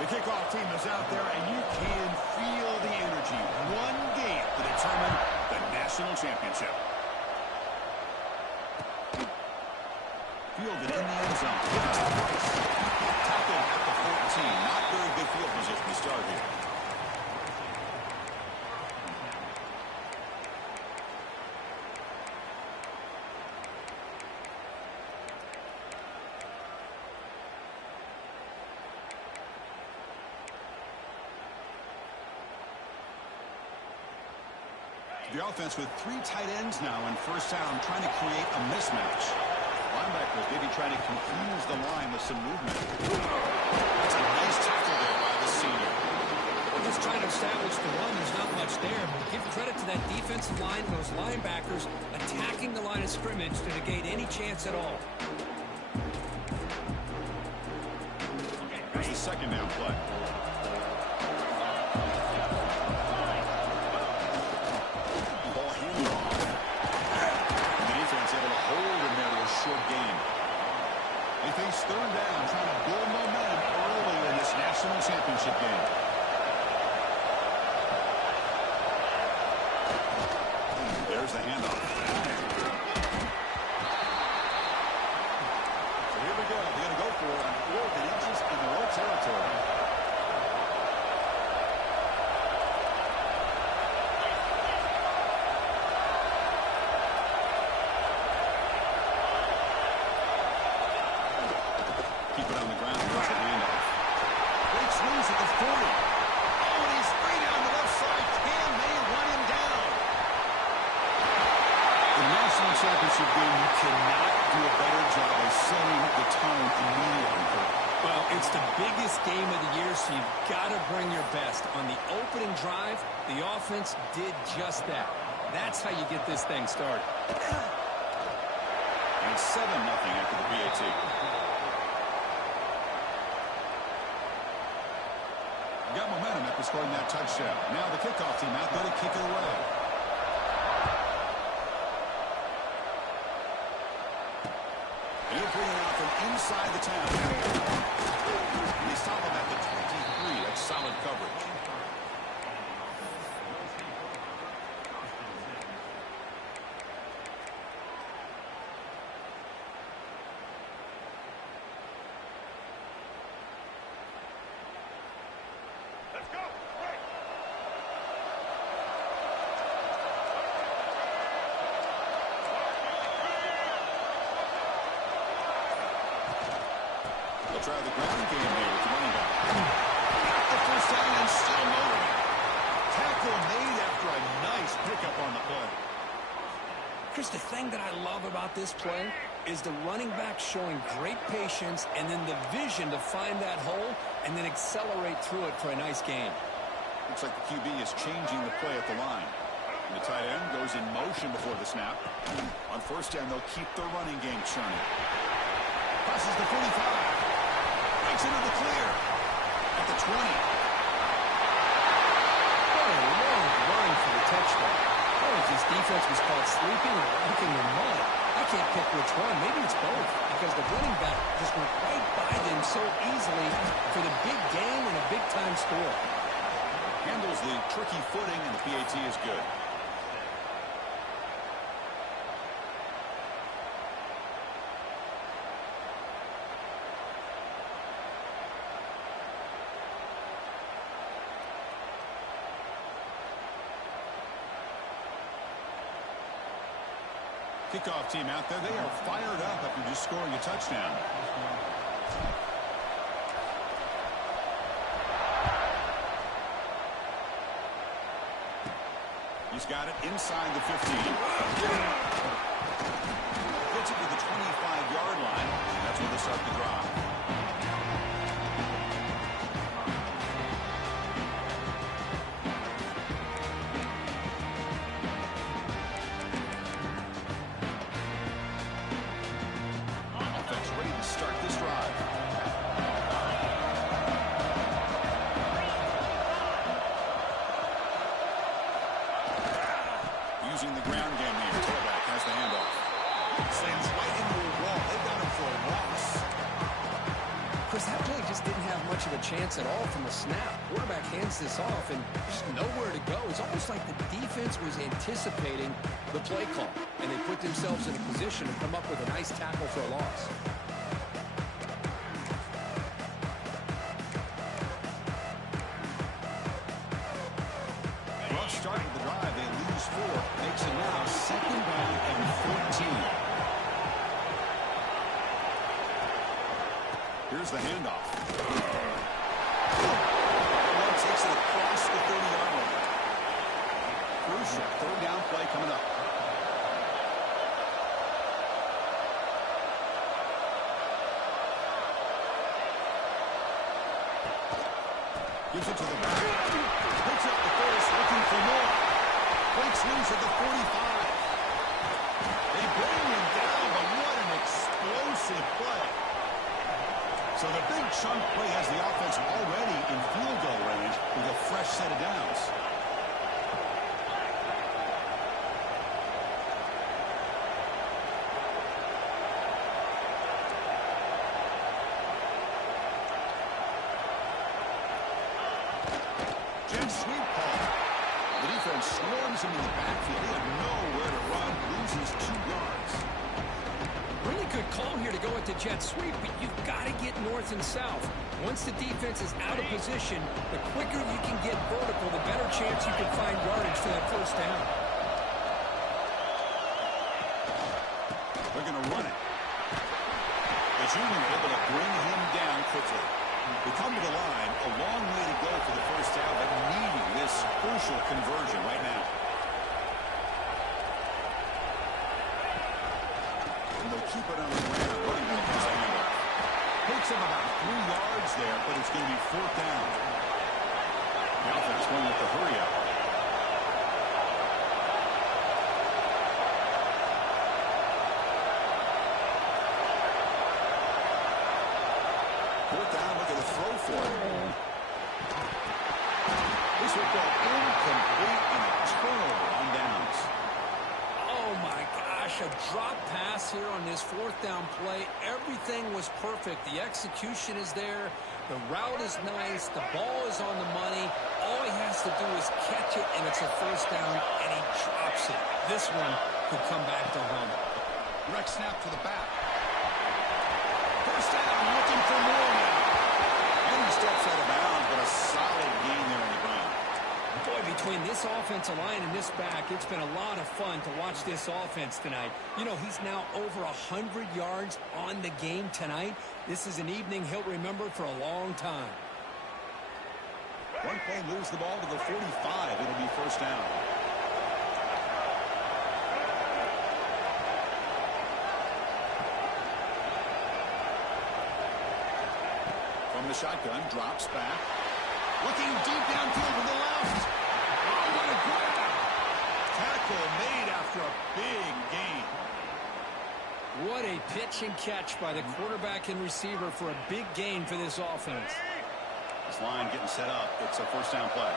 The kickoff team is out there, and you can feel the energy. One game to determine the national championship. Fielded in the end zone. Tackled at the 14. Not very good field position to start here. The offense with 3 tight ends now in first down, trying to create a mismatch. Linebackers maybe trying to confuse the line with some movement. That's a nice tackle there by the senior. We're just trying to establish the run. There's not much there, but give credit to that defensive line and those linebackers attacking the line of scrimmage to negate any chance at all. Here's the second down play. Short game. He thinks third down, trying to build momentum early in this national championship game. There's the handoff. So here we go. They're going to go for it on 4th and inches in their own territory. Championship game, you cannot do a better job of setting the tone immediately. Well, it's the biggest game of the year, so you've got to bring your best. On the opening drive, the offense did just that. That's how you get this thing started. And it's 7-0 after the PAT. Got momentum after scoring that touchdown. Now the kickoff team out there to kick it away. He'll bring it out from inside the 10. They stop him at the 23. That's solid coverage. Let's go. They'll try the ground game here with the running back. Got the first down and still motoring. Tackle made after a nice pickup on the play. Chris, the thing that I love about this play is the running back showing great patience and then the vision to find that hole and then accelerate through it for a nice gain. Looks like the QB is changing the play at the line. And the tight end goes in motion before the snap. On first down, they'll keep their running game churning. Passes the 45. Breaks into the clear. At the 20. What a long run for the touchdown. I don't know if this defense was caught sleeping or looking their mind. I can't pick which one. Maybe it's both. Because the running back just went right by them so easily for the big gain and a big-time score. Handles the tricky footing, and the PAT is good. Kickoff team out there. They are fired up after just scoring a touchdown. He's got it inside the 15. Gets it to the 25-yard line. That's where they start the drive. Using the ground game here. Tailback has the handoff. Slams right into a wall. They got him for a loss. much of a chance at all from the snap. Quarterback hands this off, and just nowhere to go. It's almost like the defense was anticipating the play call, and they put themselves in a position to come up with a nice tackle for a loss. Rough start of the drive. They lose 4. Makes it now 2nd down and 14. Here's the handoff. One takes it across the 30-yard line. Crucial 3rd down play coming up. Gives it to the back. Picks up the first, looking for more. Breaks loose at the 45. They bring him down, but what an explosive play. So the big chunk play has the offense already in field goal range with a fresh set of downs. Jet sweep call. The defense swarms him in the backfield. They have nowhere to run. Loses 2 yards. Really good call here to go with the jet sweep, but you've got to get north and south. Once the defense is out of position, the quicker you can get vertical, the better chance you can find yardage for that 1st down. They're going to run it. The junior able to bring him down quickly. They come to the line, a long way to go for the 1st down, but needing this crucial conversion right now. Keep it on the ground. Running back has a handoff. Takes him about 3 yards there, but it's going to be 4th down. The offense going with the hurry up. Fourth down, look at the throw for it. This will go incomplete and a turnover on downs. Oh, my gosh, a drop pass here on this 4th down play. Everything was perfect. The execution is there. The route is nice. The ball is on the money. All he has to do is catch it, and it's a 1st down, and he drops it. This one could come back to home. Direct snap to the back. 1st down, looking for more now. And he steps out of bounds, but a solid gain there on the ground. Boy, between this offensive line and this back, it's been a lot of fun to watch this offense tonight. You know, he's now over 100 yards on the game tonight. This is an evening he'll remember for a long time. One play moves the ball to the 45. It'll be 1st down. From the shotgun, drops back. Looking deep downfield to the left. Oh, what a grab. Tackle made after a big gain. What a pitch and catch by the quarterback and receiver for a big gain for this offense. This line getting set up. It's a 1st down play.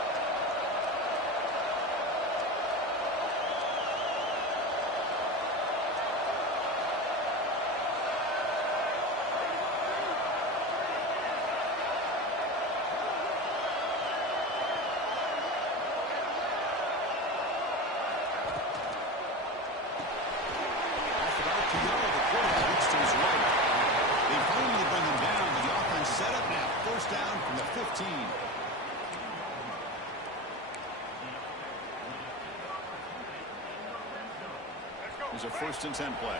Down from the 15. There's a 1st and 10 play.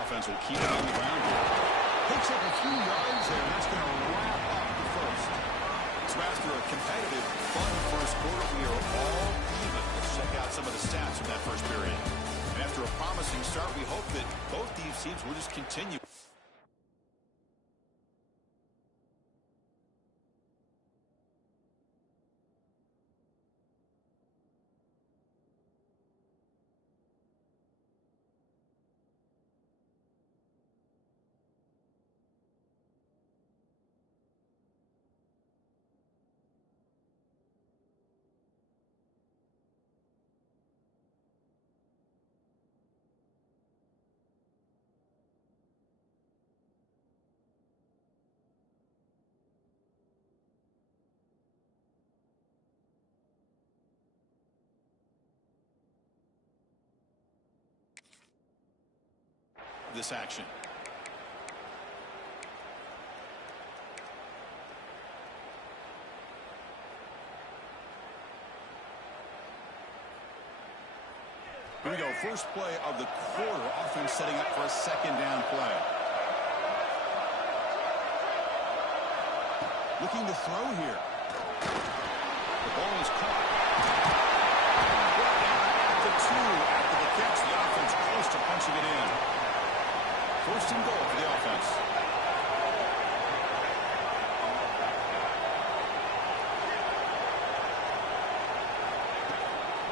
Offense will keep it on the ground here. Picks up a few yards there, and that's going to wrap up the 1st. So after a competitive, fun 1st quarter, we are all even. Let's check out some of the stats from that 1st period. And after a promising start, we hope that both these teams will just continue. this action. Here we go. First play of the quarter. Offense setting up for a second down play. Looking to throw here. The ball is caught. Brought down at the 2 after the catch. The offense close to punching it in. First and goal for the offense.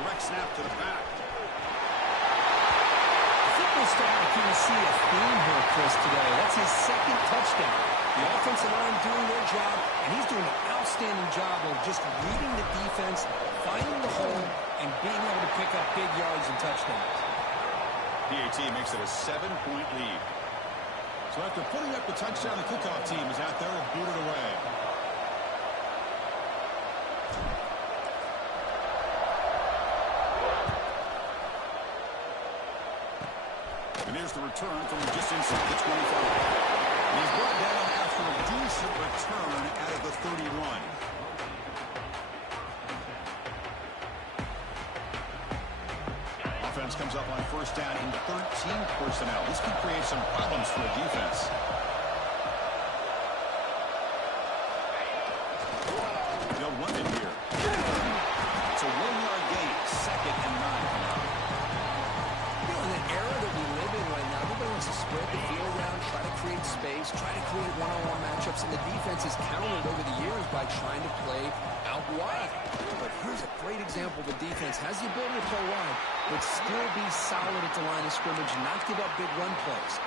Direct snap to the back. We're starting to see a theme here, Chris, today. That's his second touchdown. The offensive line doing their job, and he's doing an outstanding job of just reading the defense, finding the hole, and being able to pick up big yards and touchdowns. PAT makes it a 7-point lead. So after putting up the touchdown, the kickoff team is out there and booted away. And here's the return from just inside the 25. And he's brought down after a decent return out of the 31. Offense comes up on first down in 13 personnel. This could create some problems for a defense. They'll run it here. It's a 1-yard gain, 2nd and 9. You know, in the era that we live in right now, everybody wants to spread the field around, try to create space, try to create one-on-one matchups, and the defense has countered over the years by trying to play out wide. But here's a great example. The defense has the ability to play wide, but still be solid at the line of scrimmage and not give up big run plays.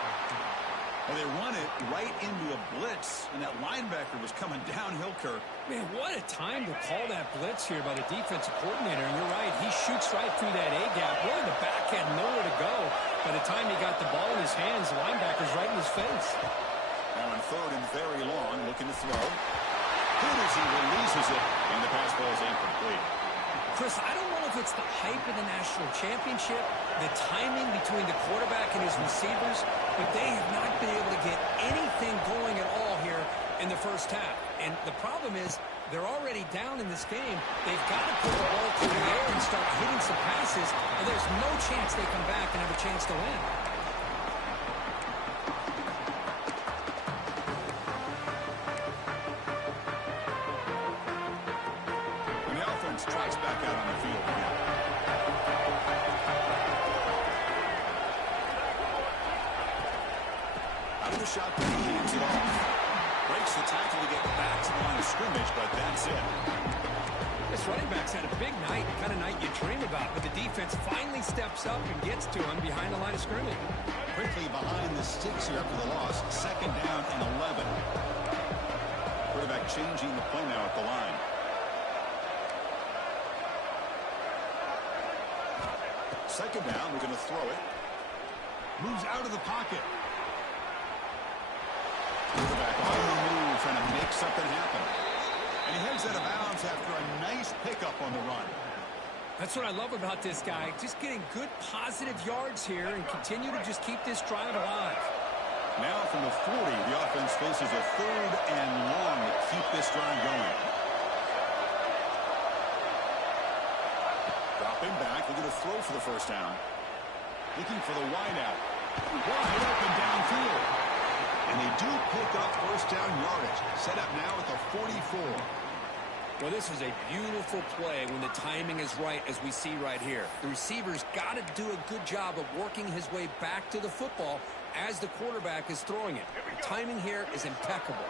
Well, they run it right into a blitz, and that linebacker was coming downhill, Kirk. Man, what a time to call that blitz here by the defensive coordinator. And you're right, he shoots right through that A-gap. Really, the back had nowhere to go. By the time he got the ball in his hands, the linebacker's right in his face. Now in 3rd and very long, looking to throw. Good as he releases it, and the pass ball is incomplete. Chris, I don't know if it's the hype of the national championship, the timing between the quarterback and his receivers, but they have not been able to get anything going at all here in the first half. And the problem is, they're already down in this game. They've got to put the ball through the air and start hitting some passes, or there's no chance they come back and have a chance to win. Tries back out on the field again. Out of the shotgun, he hands it off. Breaks the tackle to get back to the line of scrimmage, but that's it. This running back's had a big night, the kind of night you dream about, but the defense finally steps up and gets to him behind the line of scrimmage. Quickly behind the sticks here after the loss. 2nd down and 11. Quarterback changing the play now at the line. Second down, we're going to throw it. Moves out of the pocket. Quarterback on the move, trying to make something happen. And he heads out of bounds after a nice pickup on the run. That's what I love about this guy. Just getting good, positive yards here and continue to just keep this drive alive. Now from the 40, the offense faces a 3rd and long to keep this drive going. Dropping back, looking to throw for the first down. Looking for the wideout. Wide open downfield. And they do pick up first down yardage. Set up now at the 44. Well, this is a beautiful play when the timing is right, as we see right here. The receiver's got to do a good job of working his way back to the football as the quarterback is throwing it. The timing here is impeccable.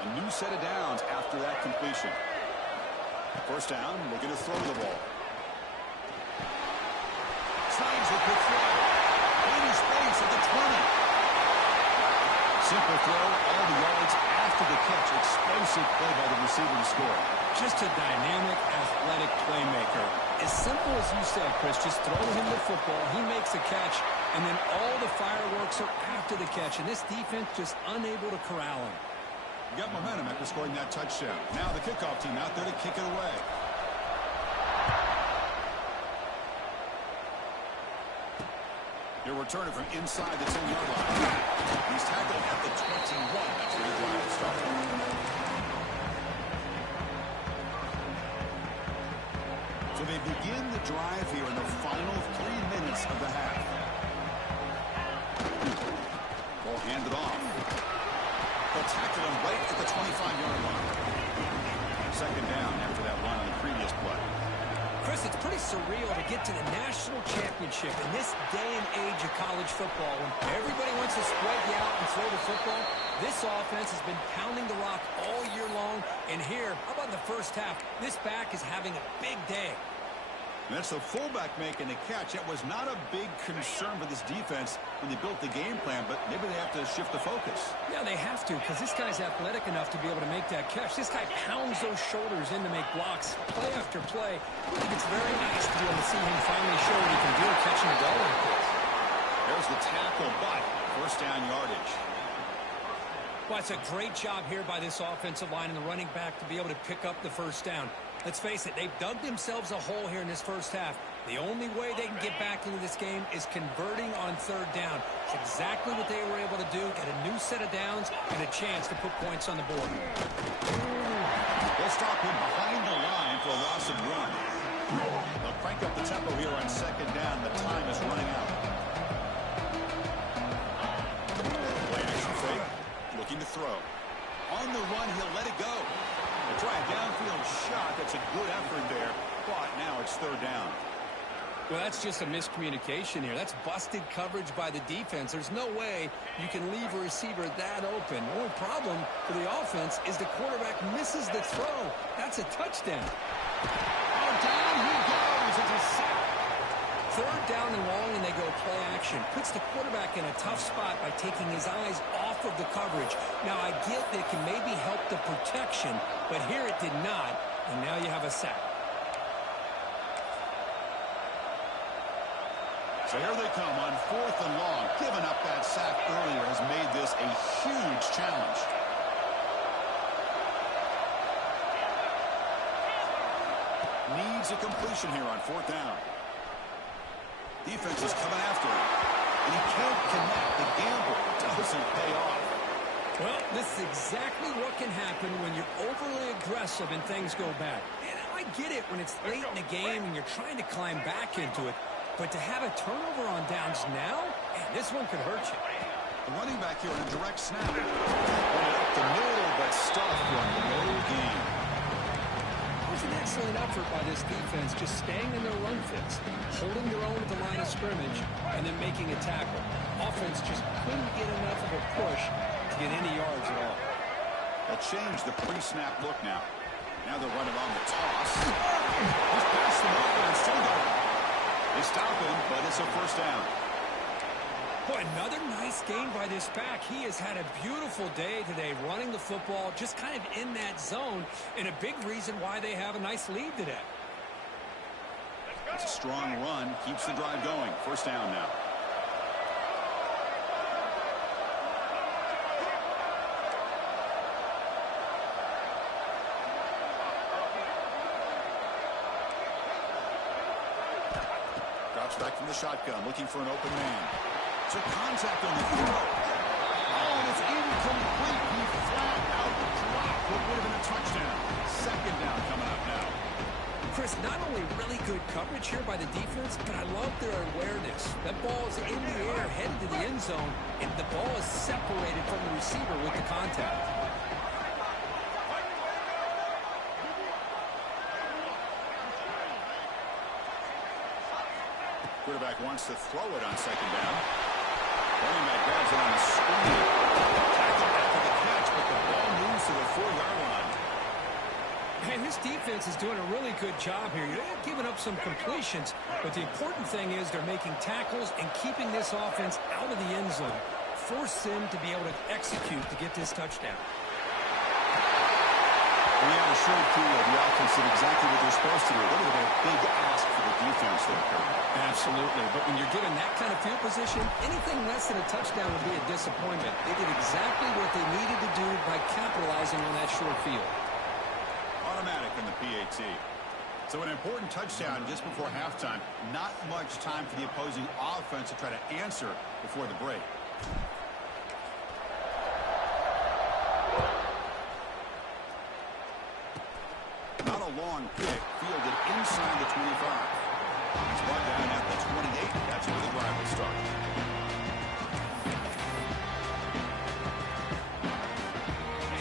A new set of downs after that completion. First down, looking to throw the ball. Slides the quick throw. In space at the 20. Simple throw, all the yards after the catch. Explosive play by the receiver to score. Just a dynamic, athletic playmaker. As simple as you said, Chris, just throw him the football, he makes a catch, and then all the fireworks are after the catch, and this defense just unable to corral him. You got momentum after scoring that touchdown. Now the kickoff team out there to kick it away. He'll return it from inside the 10-yard line. He's tackled at the 21. That's where the drive started. So they begin the drive here in the final 3 minutes of the half. Ball handed off. They'll tackle him right at the 25-yard line. Second down after that run on the previous play. Chris, it's pretty surreal to get to the national championship in this day and age of college football when everybody wants to spread you out and throw the football. This offense has been pounding the rock all year long. And here, how about the first half? This back is having a big day. And that's the fullback making the catch. That was not a big concern for this defense when they built the game plan, but maybe they have to shift the focus. Yeah, they have to, because this guy's athletic enough to be able to make that catch. This guy pounds those shoulders in to make blocks play after play. I think it's very nice to be able to see him finally show what he can do catching the ball like this. There's the tackle, but first down yardage. Well, it's a great job here by this offensive line and the running back to be able to pick up the first down. Let's face it, they've dug themselves a hole here in this first half. The only way they can get back into this game is converting on third down. It's exactly what they were able to do, get a new set of downs and a chance to put points on the board. They'll stop him behind the line for a loss of run. They'll crank up the tempo here on second down. The time is running out. Play action fake, looking to throw. On the run, he'll let it go. They try a downfield shot. That's a good effort there, but now it's third down. Well, that's just a miscommunication here. That's busted coverage by the defense. There's no way you can leave a receiver that open. The only problem for the offense is the quarterback misses the throw. That's a touchdown. Oh, down he goes. It's a sack. Third down and long, and they go play action. Puts the quarterback in a tough spot by taking his eyes off of the coverage. Now, I get that it can maybe help the protection, but here it did not, and now you have a sack. So here they come on fourth and long. Giving up that sack earlier has made this a huge challenge. Needs a completion here on fourth down. Defense is coming after him, and he can't connect. The gamble doesn't pay off. Well, this is exactly what can happen when you're overly aggressive and things go bad. And I get it when it's late in the game and you're trying to climb back into it. But to have a turnover on downs now, man, this one could hurt you. The running back here in a direct snap. Went up the middle, but stuffed for no gain. It was an excellent effort by this defense, just staying in their run fits, holding their own at the line of scrimmage, and then making a tackle. Offense just couldn't get enough of a push to get any yards at all. They'll change the pre-snap look now. Now they're running on the toss. He's past the marker and still going. They stop him, but it's a first down. Boy, another nice game by this back. He has had a beautiful day today running the football, just kind of in that zone, and a big reason why they have a nice lead today. It's a strong run, keeps the drive going. First down now. Drops back from the shotgun, looking for an open man. Took contact on the throw. Oh, and it's incomplete. He flat out dropped what would have been a touchdown. Second down coming up now. Chris, not only really good coverage here by the defense, but I love their awareness. That ball is in the air, headed to the end zone, and the ball is separated from the receiver with the contact. Quarterback wants to throw it on second down. Running back grabs it on the screen. Tackled after the catch, but the ball moves to the 4-yard line. Man, this defense is doing a really good job here. They're giving up some completions, but the important thing is they're making tackles and keeping this offense out of the end zone. Force them to be able to execute to get this touchdown. We have a short period. The offense did exactly what they're supposed to do. That would have been a big ask for the defense there, Kurt. Absolutely. But when you're given that kind of field position, anything less than a touchdown would be a disappointment. They did exactly what they needed to do by capitalizing on that short field. Automatic in the PAT. So an important touchdown just before halftime. Not much time for the opposing offense to try to answer before the break. Not a long pick, fielded inside the 25. It's brought down at the 28. That's where the drive will start.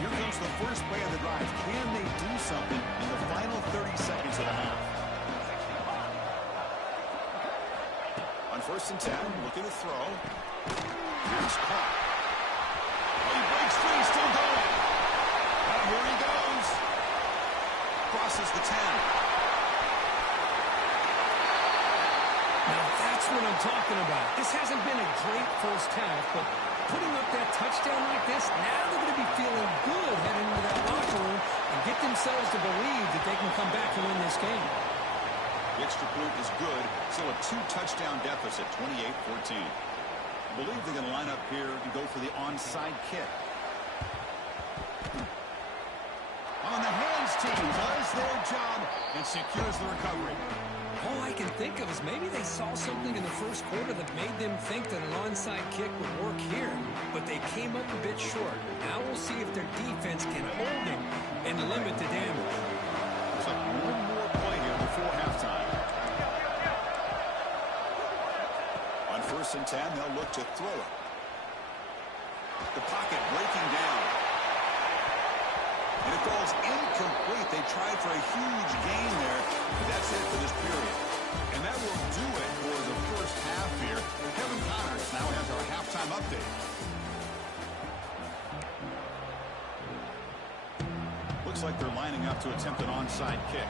Here comes the first play of the drive. Can they do something in the final 30 seconds of the half? On 1st and 10, looking to throw. Pass caught. Oh, he breaks free, still going. Now here he goes. Crosses the 10. Now that's what I'm talking about. This hasn't been a great first half, but putting up that touchdown like this, now they're going to be feeling good heading into that locker room and get themselves to believe that they can come back and win this game. The extra point is good. Still a 2-touchdown deficit, 28-14. I believe they're going to line up here and go for the onside kick. On the hands team does their job and secures the recovery. All I can think of is maybe they saw something in the first quarter that made them think that an onside kick would work here, but they came up a bit short. Now we'll see if their defense can hold them and limit the damage. Looks like one more play here before halftime. On 1st and 10, they'll look to throw it. The pocket breaking down. And it falls incomplete. They tried for a huge gain there, but that's it for this period. And that will do it for the first half here. Kevin Connors now has our halftime update. Looks like they're lining up to attempt an onside kick.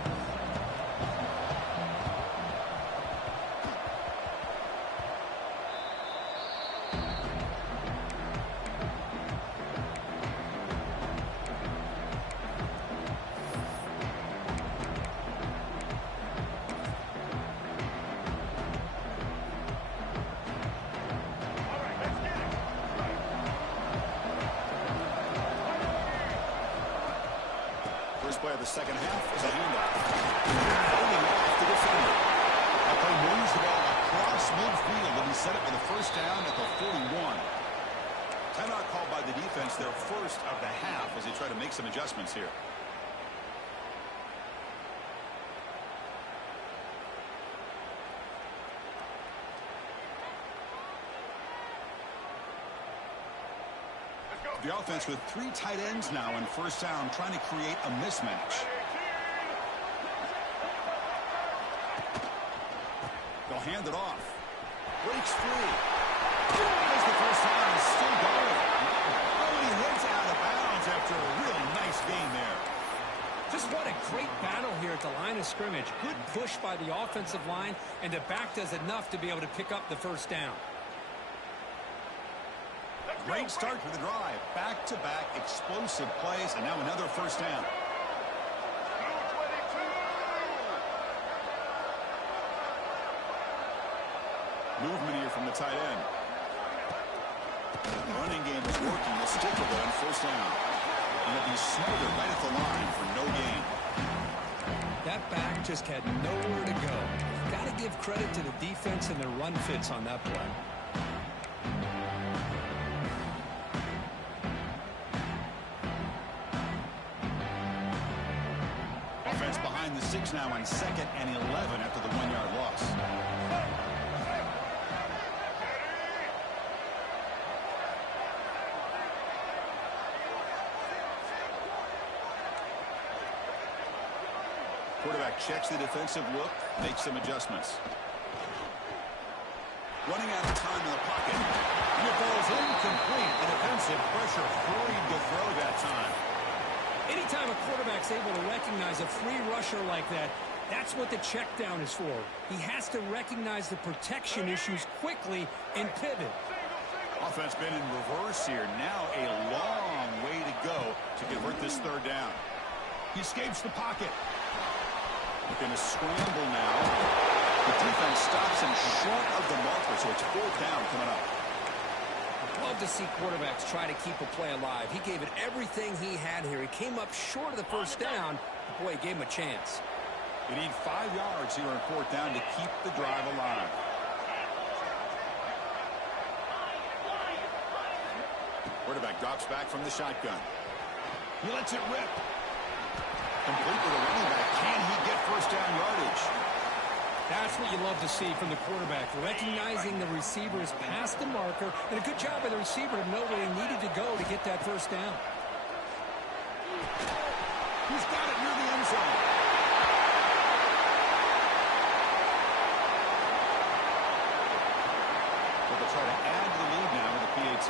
First play of the second half is a handoff. Holding off the defender. That play moves the ball across midfield, and he set it for the first down at the 41. Timeout called by the defense, their first of the half, as they try to make some adjustments here. The offense with 3 tight ends now in first down, trying to create a mismatch. They'll hand it off. Breaks free. As the first down is still going. Oh, he heads out of bounds after a real nice gain there. Just what a great battle here at the line of scrimmage. Good push by the offensive line, and the back does enough to be able to pick up the first down. Great start to the drive. Back-to-back explosive plays, and now another first down. Movement here from the tight end. The running game is working. They'll stick with it on first down. And it'll be smothered right at the line for no gain. That back just had nowhere to go. Got to give credit to the defense and their run fits on that play. Offense behind the 6 now on 2nd and 11 after the 1-yard loss. Quarterback checks the defensive look, makes some adjustments. Running out of time in the pocket. And it falls incomplete. The defensive pressure hurried to throw that time. Anytime a quarterback's able to recognize a free rusher like that, that's what the check down is for. He has to recognize the protection issues quickly and pivot. Offense been in reverse here. Now a long way to go to convert this third down. He escapes the pocket. Looking to scramble now. The defense stops him short of the marker, so it's 4th down coming up. Love to see quarterbacks try to keep a play alive. He gave it everything he had here. He came up short of the first down. Boy, he gave him a chance. You need 5 yards here on 4th down to keep the drive alive. Quarterback drops back from the shotgun. He lets it rip. Complete with a running back. Can he get 1st down yardage? That's what you love to see from the quarterback, recognizing the receiver is past the marker, and a good job by the receiver to know where he needed to go to get that 1st down. He's got it near the end zone. So they'll try to add to the lead now with a PAT.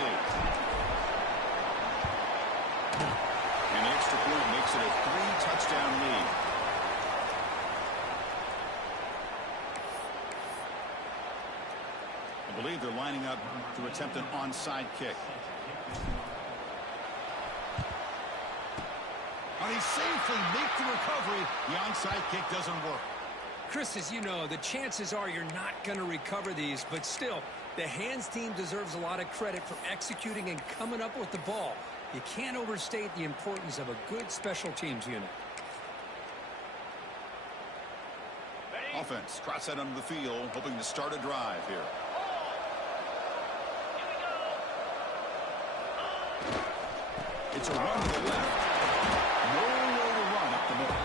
And the extra point makes it a 3-touchdown lead. I believe they're lining up to attempt an onside kick. And he safely makes the recovery. The onside kick doesn't work. Chris, as you know, the chances are you're not going to recover these, but still, the hands team deserves a lot of credit for executing and coming up with the ball. You can't overstate the importance of a good special teams unit. Offense trots out onto the field, hoping to start a drive here. It's a run to the left. Nowhere to run up the middle.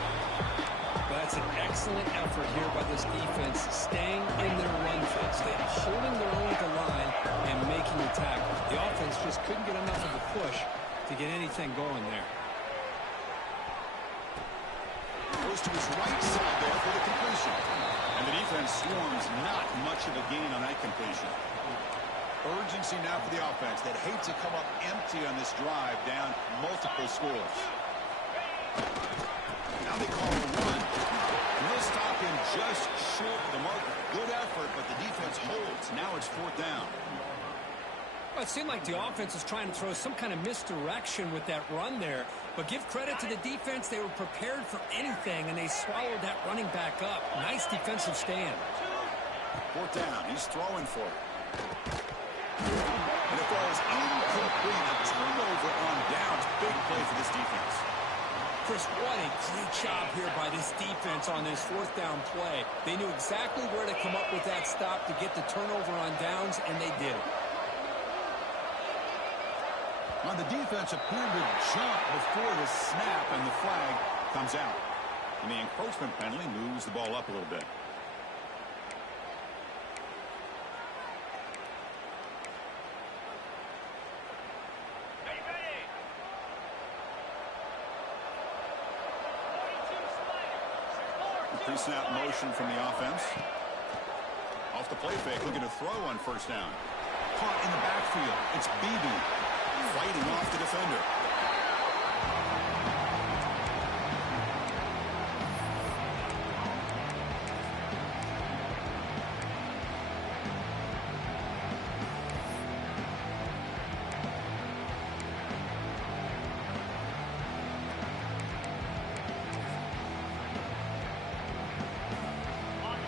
That's an excellent effort here by this defense, staying in their run fits, holding their own at the line and making the tackle. The offense just couldn't get enough of a push to get anything going there. Goes to his right side there for the completion. And the defense swarms not much of a gain on that completion. Urgency now for the offense that hates to come up empty on this drive, down multiple scores. Now they call a run. And they'll stop him just short of the marker. Good effort, but the defense holds. Now it's 4th down. Well, it seemed like the offense was trying to throw some kind of misdirection with that run there. But give credit to the defense. They were prepared for anything, and they swallowed that running back up. Nice defensive stand. 4th down. He's throwing for it. And the throw is incomplete. A turnover on downs. Big play for this defense. Chris, what a great job here by this defense on this 4th down play. They knew exactly where to come up with that stop to get the turnover on downs, and they did it. Now the defense appeared to jump before the snap, and the flag comes out. And the encroachment penalty moves the ball up a little bit. Pre-snap motion from the offense. Off the play fake, looking to throw on 1st down. Caught in the backfield. It's Beebe fighting off the defender.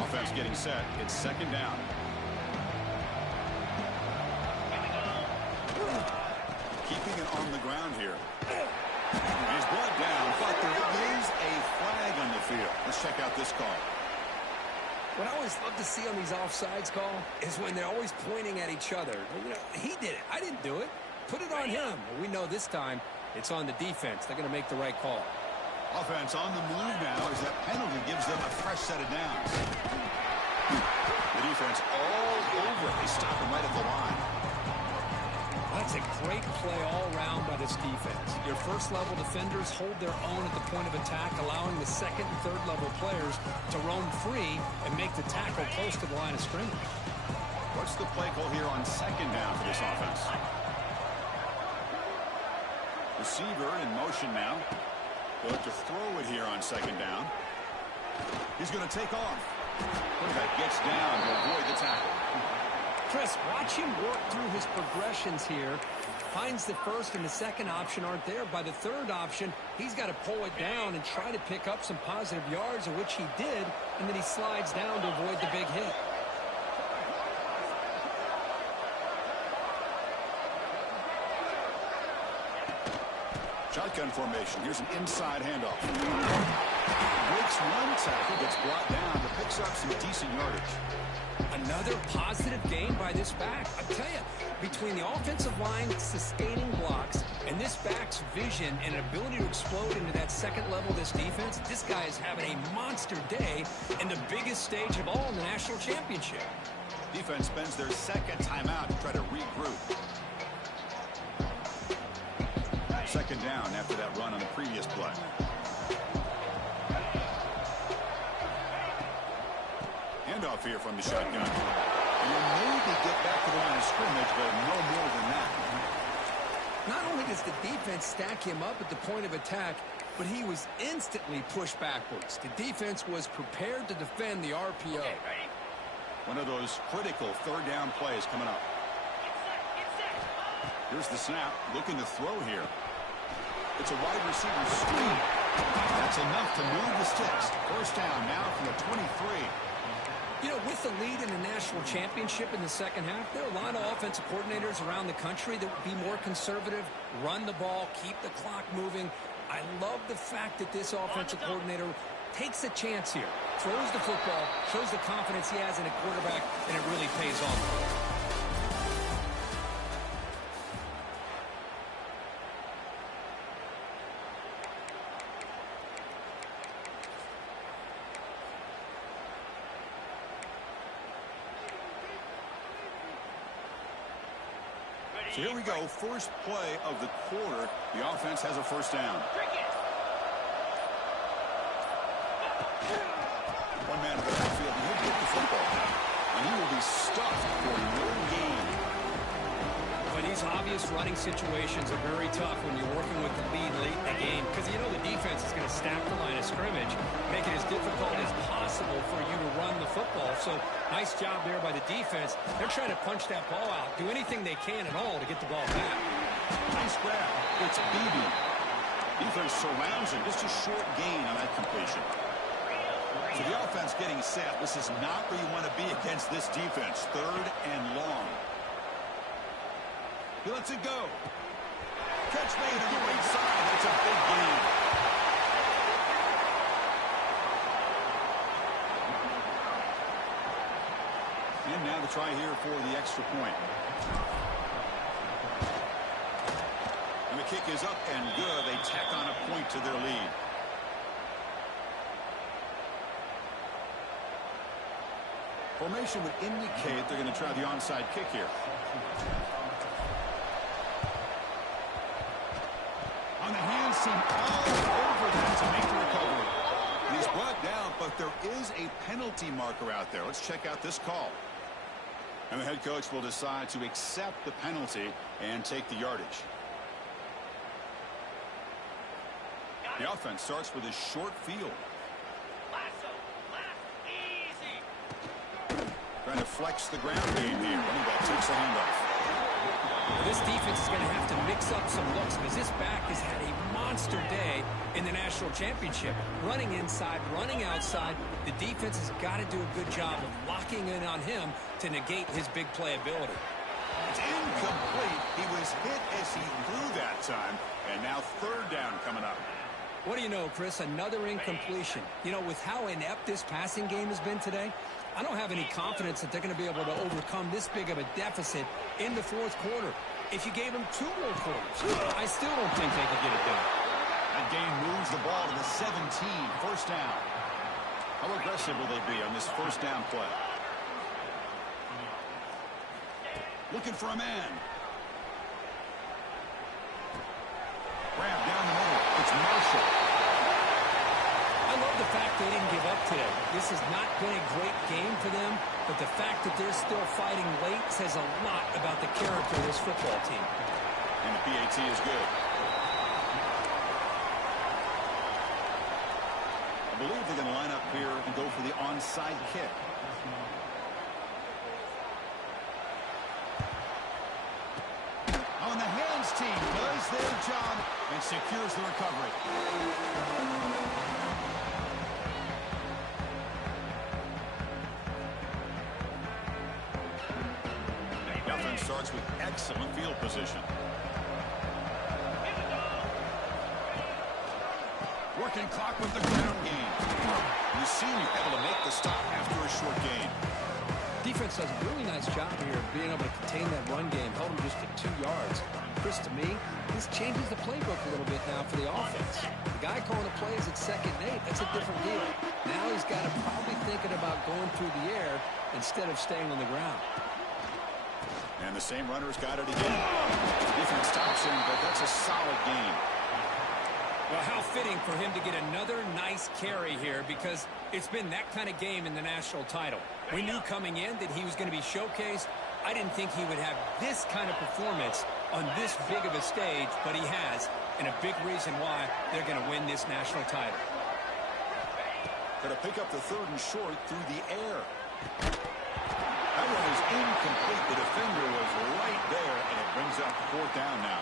Offense getting set. It's 2nd down. Keeping it on the ground here. He's brought down, but there is a flag on the field. Let's check out this call. What I always love to see on these offsides call is when they're always pointing at each other. You know, he did it. I didn't do it. Put it on him. Well, we know this time it's on the defense. They're going to make the right call. Offense on the move now as that penalty gives them a fresh set of downs. The defense all over. They stop him right at the line. That's a great play all around by this defense. Your first-level defenders hold their own at the point of attack, allowing the second and third-level players to roam free and make the tackle close to the line of scrimmage. What's the play call here on 2nd down for this offense? Receiver in motion now. They'll have to throw it here on 2nd down. He's going to take off. Quarterback gets down to avoid the tackle. Chris, watch him work through his progressions here. Finds the first and the second option aren't there. By the third option, he's got to pull it down and try to pick up some positive yards, of which he did, and then he slides down to avoid the big hit. Shotgun formation. Here's an inside handoff. Breaks one tackle, gets brought down, but picks up some decent yardage. Another positive gain by this back. I tell you, between the offensive line sustaining blocks and this back's vision and ability to explode into that second level of this defense, this guy is having a monster day in the biggest stage of all in the national championship. Defense spends their second timeout to try to regroup. Second down after that run on the previous play. Handoff here from the shotgun. And you'll maybe get back to the line of scrimmage, but no more than that. Not only does the defense stack him up at the point of attack, but he was instantly pushed backwards. The defense was prepared to defend the RPO. One of those critical third down plays coming up. Here's the snap, looking to throw here. It's a wide receiver screen. That's enough to move the sticks. First down now from the 23. You know, with the lead in the national championship in the second half, there are a lot of offensive coordinators around the country that would be more conservative, run the ball, keep the clock moving. I love the fact that this offensive coordinator takes a chance here, throws the football, shows the confidence he has in a quarterback, and it really pays off. So here we go, first play of the quarter. The offense has a first down. One man in the backfield, and he'll get the football. And he will be stuffed for no gain. But these obvious running situations are very tough when you're working with the lead late in the game, because you know the defense is going to stack the line of scrimmage, make it as difficult as possible for you to run the football. So nice job there by the defense. They're trying to punch that ball out, do anything they can at all to get the ball back. Nice grab. It's Beebe. Defense surrounds him. Just a short gain on that completion. So the offense getting set. This is not where you want to be against this defense. Third and long. He lets it go. Catch made to the right side. That's a big gain. And now the try here for the extra point. And the kick is up and good. They tack on a point to their lead. Formation would indicate they're going to try the onside kick here. On the hands team all over that to make the recovery. He's brought down, but there is a penalty marker out there. Let's check out this call. And the head coach will decide to accept the penalty and take the yardage. The offense starts with a short field. Trying to flex the ground game here. Running back takes the handoff. This defense is going to have to mix up some looks because this back has had a monster day in the national championship. Running inside, running outside. The defense has got to do a good job of locking in on him to negate his big play ability. It's incomplete. He was hit as he threw that time. And now third down coming up. What do you know, Chris? Another incompletion. You know, with how inept this passing game has been today, I don't have any confidence that they're going to be able to overcome this big of a deficit in the fourth quarter. If you gave them 2 more quarters, I still don't think they could get it done. That gain moves the ball to the 17. First down. How aggressive will they be on this first down play? Looking for a man. Grab down the middle. It's Marshall. I love the fact they didn't give up today. This has not been a great game for them, but the fact that they're still fighting late says a lot about the character of this football team. And the PAT is good. I believe they're going to line up here and go for the onside kick. On the hands team does their job and secures the recovery. Starts with excellent field position. Working clock with the ground game. You see him able to make the stop after a short gain. Defense does a really nice job here of being able to contain that run game. Held him just to 2 yards. Chris, to me, this changes the playbook a little bit now for the offense. The guy calling the plays at 2nd and 8, that's a different deal. Now he's got to probably thinking about going through the air instead of staying on the ground. And the same runner's got it again. Defense stops him, but that's a solid gain. Well, how fitting for him to get another nice carry here, because it's been that kind of game in the national title. We knew coming in that he was going to be showcased. I didn't think he would have this kind of performance on this big of a stage, but he has, and a big reason why they're going to win this national title. Going to pick up the 3rd and short through the air. That one is incomplete. The defender was right there, and it brings up 4th down now.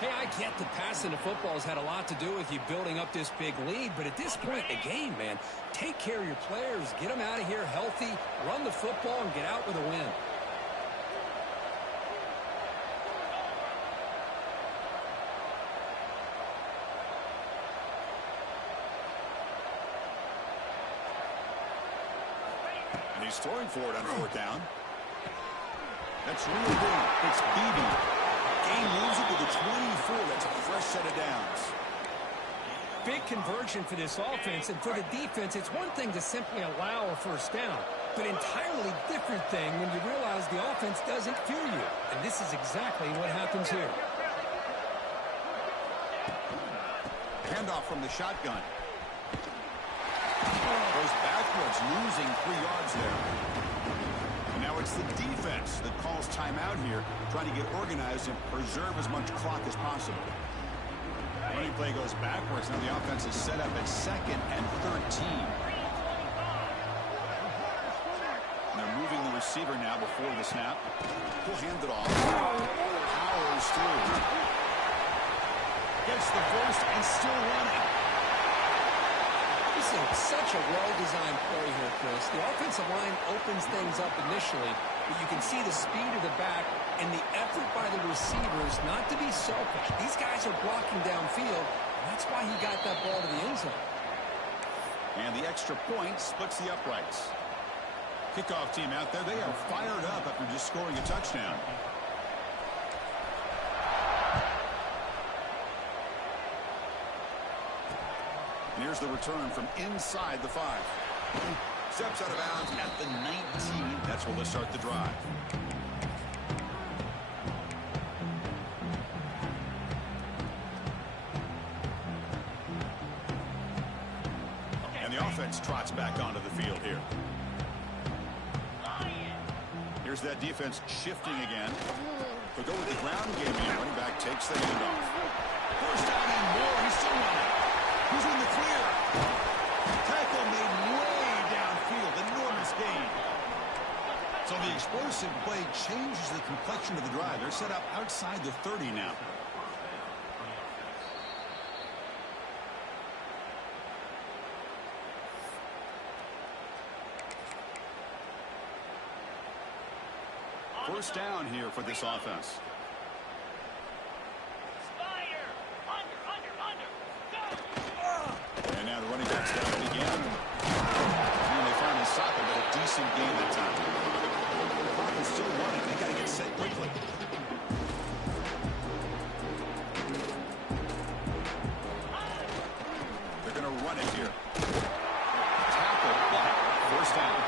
Hey, I get that passing the football has had a lot to do with you building up this big lead, but at this point in the game, man, take care of your players, get them out of here healthy, run the football, and get out with a win. And he's throwing for it on 4th down. That's real big. It's Beebe. Game moves it to the 24. That's a fresh set of downs. Big conversion for this offense, and for the defense, it's one thing to simply allow a 1st down, but entirely different thing when you realize the offense doesn't fear you. And this is exactly what happens here. Handoff from the shotgun. Goes backwards, losing 3 yards there. And now it's the defense that calls timeout here, trying to get organized and preserve as much clock as possible. Running play goes backwards. Now the offense is set up at 2nd and 13. And they're moving the receiver now before the snap. He'll hand it off. Powers through. Gets the first and still running. This is such a well-designed play here, Chris. The offensive line opens things up initially, but you can see the speed of the back and the effort by the receivers not to be selfish. These guys are blocking downfield, and that's why he got that ball to the end zone. And the extra point splits the uprights. Kickoff team out there, they are fired up after just scoring a touchdown. And here's the return from inside the 5. Steps out of bounds at the 19. That's where they'll start the drive. And the offense trots back onto the field here. Here's that defense shifting again. They'll go with the ground game, and running back takes the handoff. 1st down and more. He's still running. He's in the clear. Tackle made way downfield. Enormous gain. So the explosive play changes the complexion of the drive. They're set up outside the 30 now. First down here for this offense. And now the running back's got it again. And they finally stop it, but a decent game that time. The clock is still running. They got to get set quickly. They're going to run it here. Tackle, block, 1st down.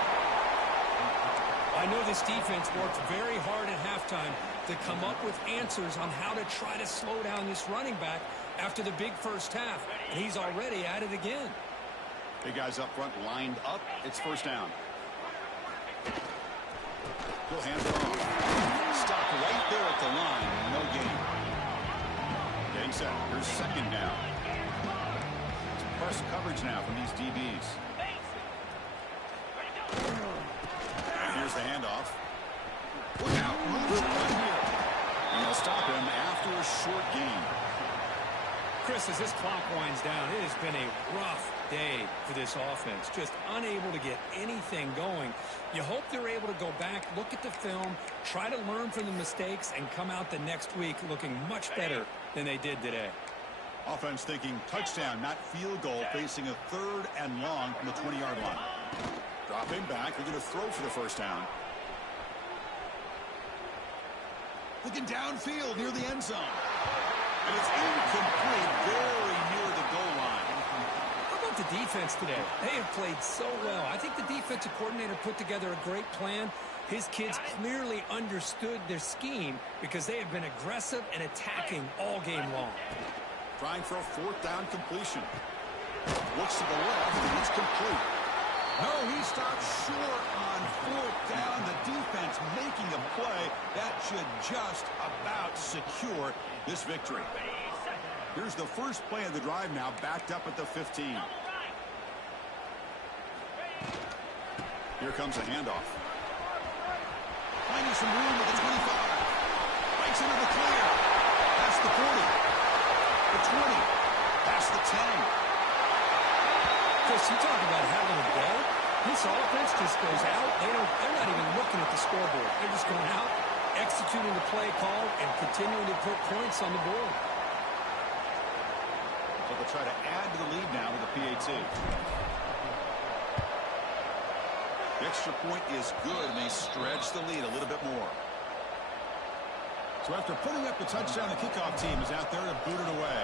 I know this defense worked very hard at halftime to come up with answers on how to try to slow down this running back after the big 1st half, and he's already at it again. Big guys up front lined up. It's 1st down. He'll hand it off. Stop right there at the line. No gain. Getting set. Here's 2nd down. It's press coverage now from these DBs. Here's the handoff. Look out. Moves right here. And they'll stop him after a short gain. Chris, as this clock winds down, it has been a rough day for this offense. Just unable to get anything going. You hope they're able to go back, look at the film, try to learn from the mistakes, and come out the next week looking much better than they did today. Offense thinking touchdown, not field goal, facing a 3rd and long from the 20-yard line. Dropping back, they're going to throw for the first down. Looking downfield near the end zone. And it's incomplete, very near the goal line. How about the defense today? They have played so well. I think the defensive coordinator put together a great plan. His kids clearly understood their scheme because they have been aggressive and attacking all game long. Trying for a 4th down completion. Looks to the left, and it's complete. No, he stopped short on 4th down. The defense making a play that should just about secure this victory. Here's the first play of the drive now, backed up at the 15. Here comes a handoff. Finding some room at the 25. Breaks into the clear. Past the 40. The 20. Past the 10. Chris, you talk about having a day. This offense just goes out. They're not even looking at the scoreboard. They're just going out, executing the play call, and continuing to put points on the board. So they'll try to add to the lead now with a PAT. The extra point is good, and they stretch the lead a little bit more. So after putting up the touchdown, the kickoff team is out there to boot it away.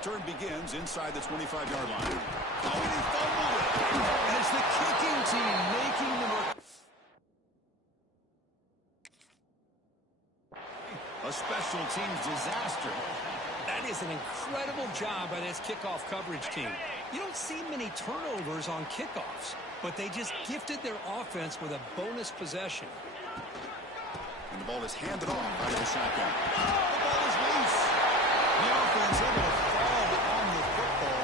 Turn begins inside the 25-yard line. Oh, and he fumbled it. As the kicking team making a special teams disaster. That is an incredible job by this kickoff coverage team. You don't see many turnovers on kickoffs, but they just gifted their offense with a bonus possession. And the ball is handed off out of the shotgun. The ball is loose. The offense able to fall on the football.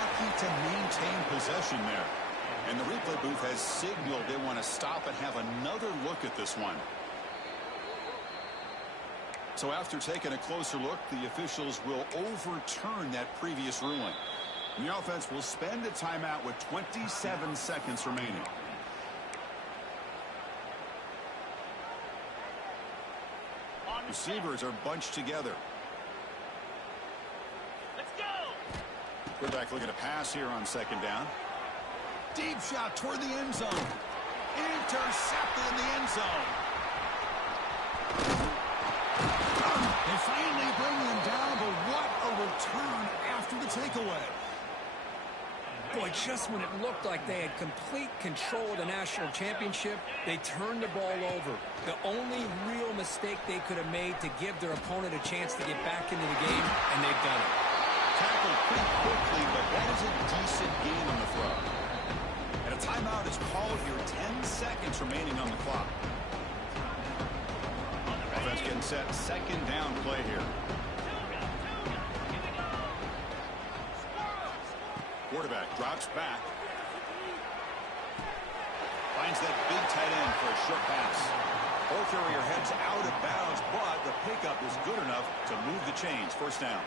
Lucky to maintain possession there. And the replay booth has signaled they want to stop and have another look at this one. So after taking a closer look, the officials will overturn that previous ruling. And the offense will spend a timeout with 27 seconds remaining. Receivers are bunched together. Let's go. Quarterback looking to pass here on 2nd down. Deep shot toward the end zone. Intercepted in the end zone. They finally bring him down, but what a return after the takeaway. Boy, just when it looked like they had complete control of the national championship, they turned the ball over. The only real mistake they could have made to give their opponent a chance to get back into the game, and they've done it. Tackled pretty quickly, but that is a decent gain on the throw. And a timeout is called here, 10 seconds remaining on the clock. Offense getting set, 2nd down play here. Quarterback drops back. Finds that big tight end for a short pass. Ball carrier heads out of bounds, but the pickup is good enough to move the chains. 1st down.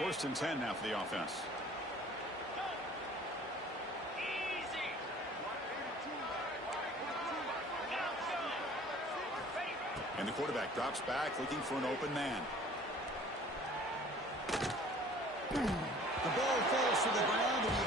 First and 10 now for the offense. And the quarterback drops back, looking for an open man. The ball falls to the ground, and he